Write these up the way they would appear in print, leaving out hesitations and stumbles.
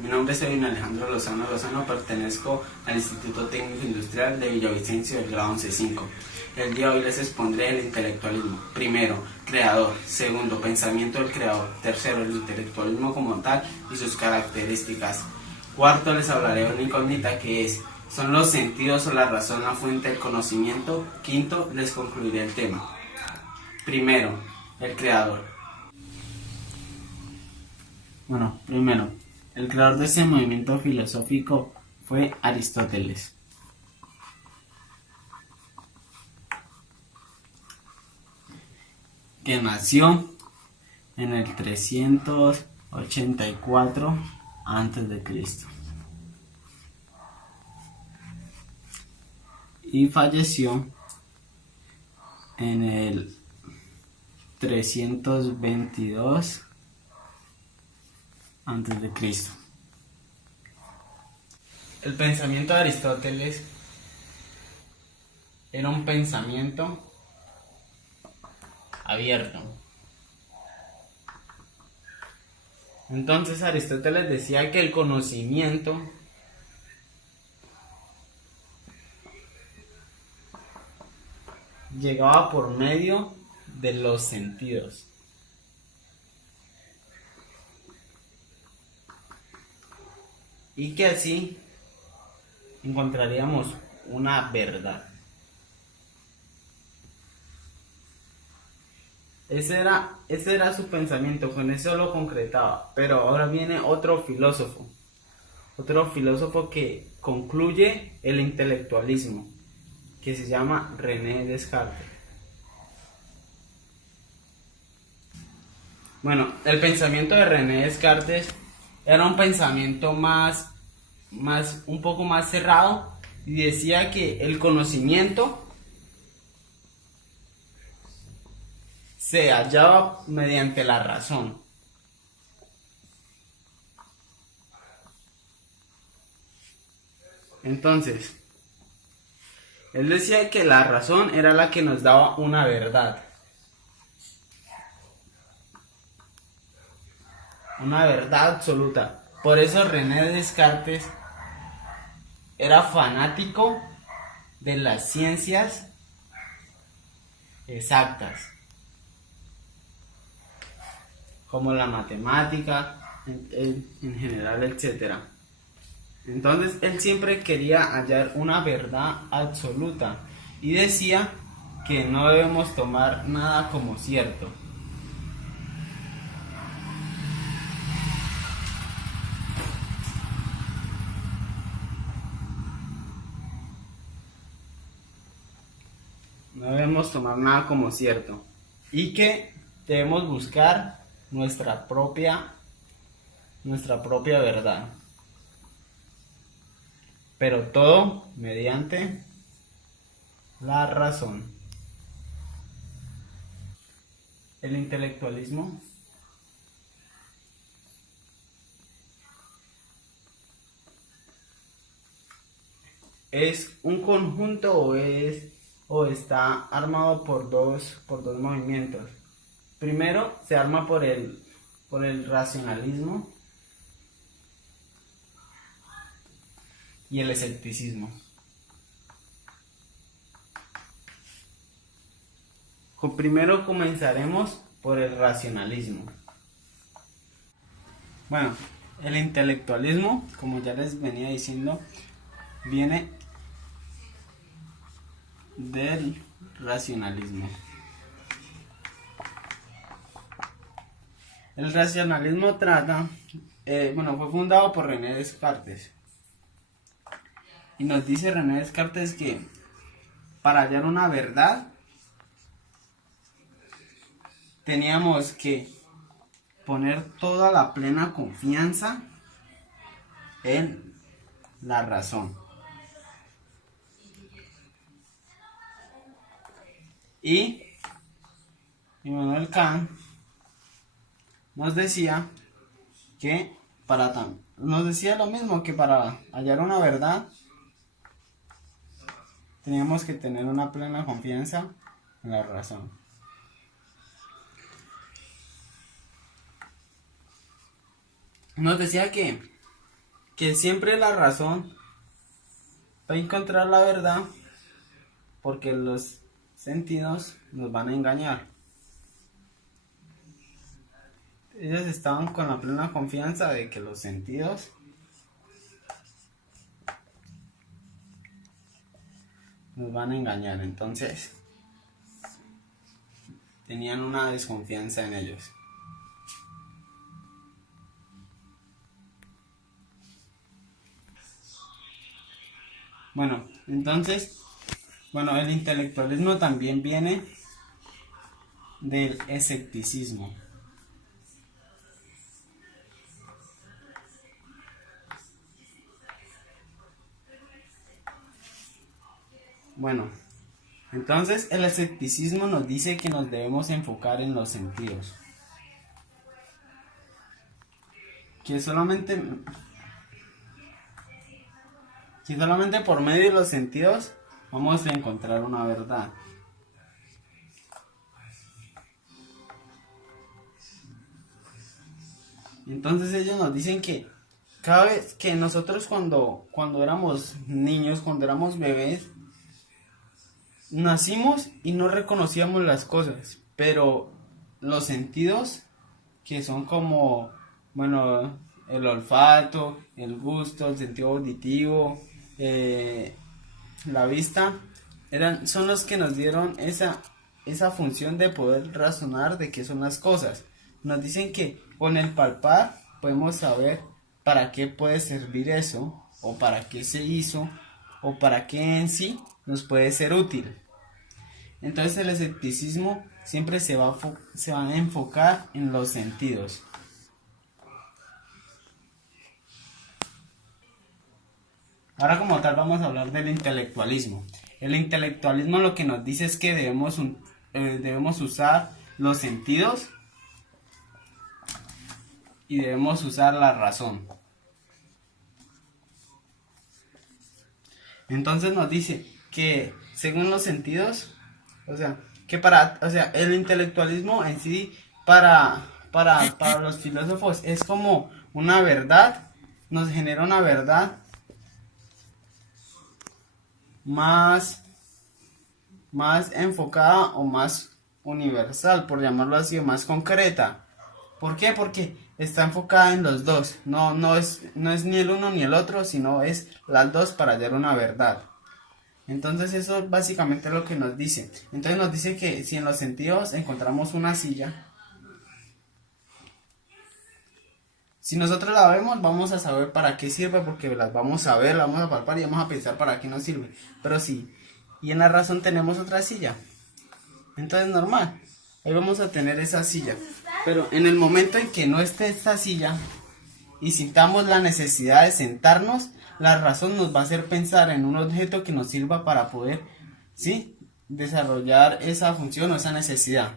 Mi nombre es Alejandro Lozano, pertenezco al Instituto Técnico Industrial de Villavicencio del grado 11.5. El día de hoy les expondré el intelectualismo. Primero, creador. Segundo, pensamiento del creador. Tercero, el intelectualismo como tal y sus características. Cuarto, les hablaré de una incógnita que es: ¿son los sentidos o la razón la fuente del conocimiento? Quinto, les concluiré el tema. Primero, el creador. Primero, el creador de este movimiento filosófico fue Aristóteles. Que nació en el 384 a.C. y falleció en el 322 a.C. El pensamiento de Aristóteles era un pensamiento abierto. Entonces Aristóteles decía que el conocimiento llegaba por medio de los sentidos. Y que así encontraríamos una verdad. Ese era su pensamiento, con eso lo concretaba. Pero ahora viene otro filósofo que concluye el intelectualismo, que se llama René Descartes. Bueno, el pensamiento de René Descartes era un pensamiento un poco más cerrado, y decía que el conocimiento se hallaba mediante la razón. Entonces, él decía que la razón era la que nos daba una verdad. Una verdad absoluta. Por eso René Descartes era fanático de las ciencias exactas, como la matemática, en general, etc. Entonces él siempre quería hallar una verdad absoluta y decía que no debemos tomar nada como cierto. No debemos tomar nada como cierto y que debemos buscar nuestra propia verdad, pero todo mediante la razón. El intelectualismo es un conjunto o está armado por dos movimientos. Primero se arma por el racionalismo y el escepticismo. Primero comenzaremos por el racionalismo. Bueno, el intelectualismo, como ya les venía diciendo, viene del racionalismo. El racionalismo fue fundado por René Descartes. Y nos dice René Descartes que para hallar una verdad teníamos que poner toda la plena confianza en la razón. Y Immanuel Kant nos decía lo mismo, que para hallar una verdad teníamos que tener una plena confianza en la razón. Nos decía que que siempre la razón va a encontrar la verdad porque los sentidos nos van a engañar. Ellos estaban con la plena confianza de que los sentidos nos van a engañar, entonces tenían una desconfianza en ellos. Bueno, entonces, el intelectualismo también viene del escepticismo. Bueno, entonces el escepticismo nos dice que nos debemos enfocar en los sentidos. Que solamente por medio de los sentidos vamos a encontrar una verdad. Entonces ellos nos dicen que cada vez que nosotros cuando éramos niños, cuando éramos bebés, nacimos y no reconocíamos las cosas, pero los sentidos, que son como, el olfato, el gusto, el sentido auditivo, la vista, son los que nos dieron esa función de poder razonar de qué son las cosas. Nos dicen que con el palpar podemos saber para qué puede servir eso, o para qué se hizo, o para qué en sí nos puede ser útil. Entonces el escepticismo siempre se va a enfocar en los sentidos. Ahora como tal vamos a hablar del intelectualismo. El intelectualismo lo que nos dice es que debemos usar los sentidos y debemos usar la razón. Entonces nos dice que según los sentidos, el intelectualismo en sí para los filósofos es como una verdad, nos genera una verdad más enfocada o más universal, por llamarlo así, o más concreta. ¿Por qué? Porque está enfocada en los dos. No es ni el uno ni el otro, sino es las dos para hallar una verdad. Entonces eso es básicamente lo que nos dice. Entonces nos dice que si en los sentidos encontramos una silla, si nosotros la vemos, vamos a saber para qué sirve, porque las vamos a ver, la vamos a palpar y vamos a pensar para qué nos sirve. Pero sí, y en la razón tenemos otra silla, entonces normal, ahí vamos a tener esa silla. Pero en el momento en que no esté esta silla y sintamos la necesidad de sentarnos, la razón nos va a hacer pensar en un objeto que nos sirva para poder, ¿sí?, desarrollar esa función o esa necesidad.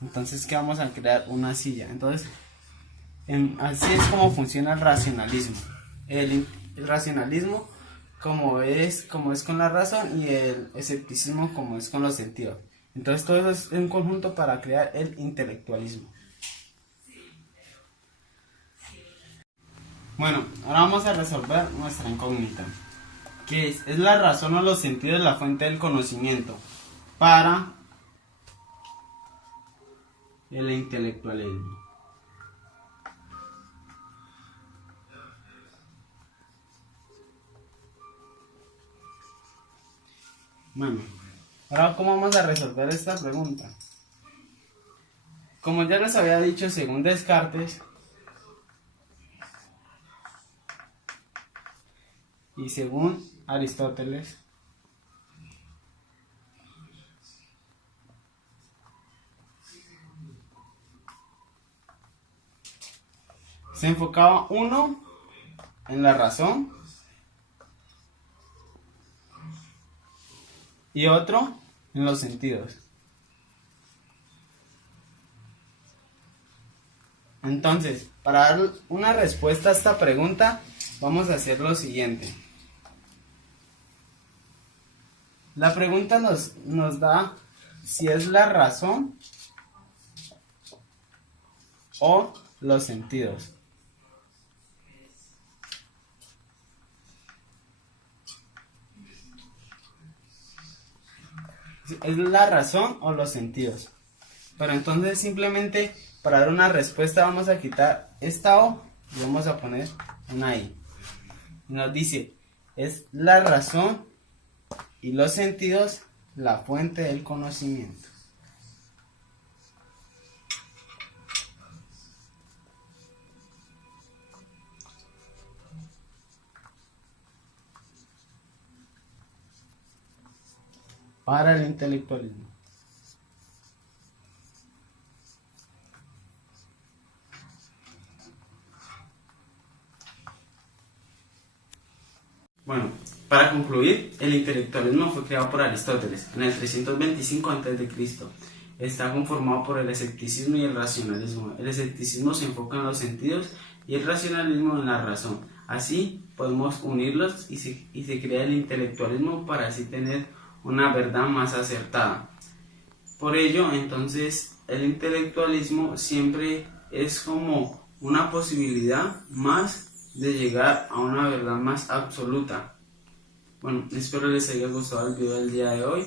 Entonces, ¿qué vamos a crear? Una silla. Entonces, así es como funciona el racionalismo. El racionalismo como es con la razón, y el escepticismo como es con los sentidos. Entonces todo eso es un conjunto para crear el intelectualismo. Bueno, ahora vamos a resolver nuestra incógnita, que es la razón o los sentidos la fuente del conocimiento para el intelectualismo. Bueno, ahora ¿cómo vamos a resolver esta pregunta? Como ya les había dicho, según Descartes y según Aristóteles, se enfocaba uno en la razón y otro en los sentidos. Entonces, para dar una respuesta a esta pregunta, vamos a hacer lo siguiente. La pregunta nos da si es la razón o los sentidos. ¿Es la razón o los sentidos? Pero entonces simplemente para dar una respuesta vamos a quitar esta O y vamos a poner una I. Nos dice, es la razón y los sentidos la fuente del conocimiento. Para el intelectualismo. Bueno, para concluir, el intelectualismo fue creado por Aristóteles en el 325 a.C. Está conformado por el escepticismo y el racionalismo. El escepticismo se enfoca en los sentidos y el racionalismo en la razón. Así podemos unirlos y se crea el intelectualismo para así tener una verdad más acertada. Por ello, entonces, el intelectualismo siempre es como una posibilidad más de llegar a una verdad más absoluta. Bueno, espero les haya gustado el video del día de hoy.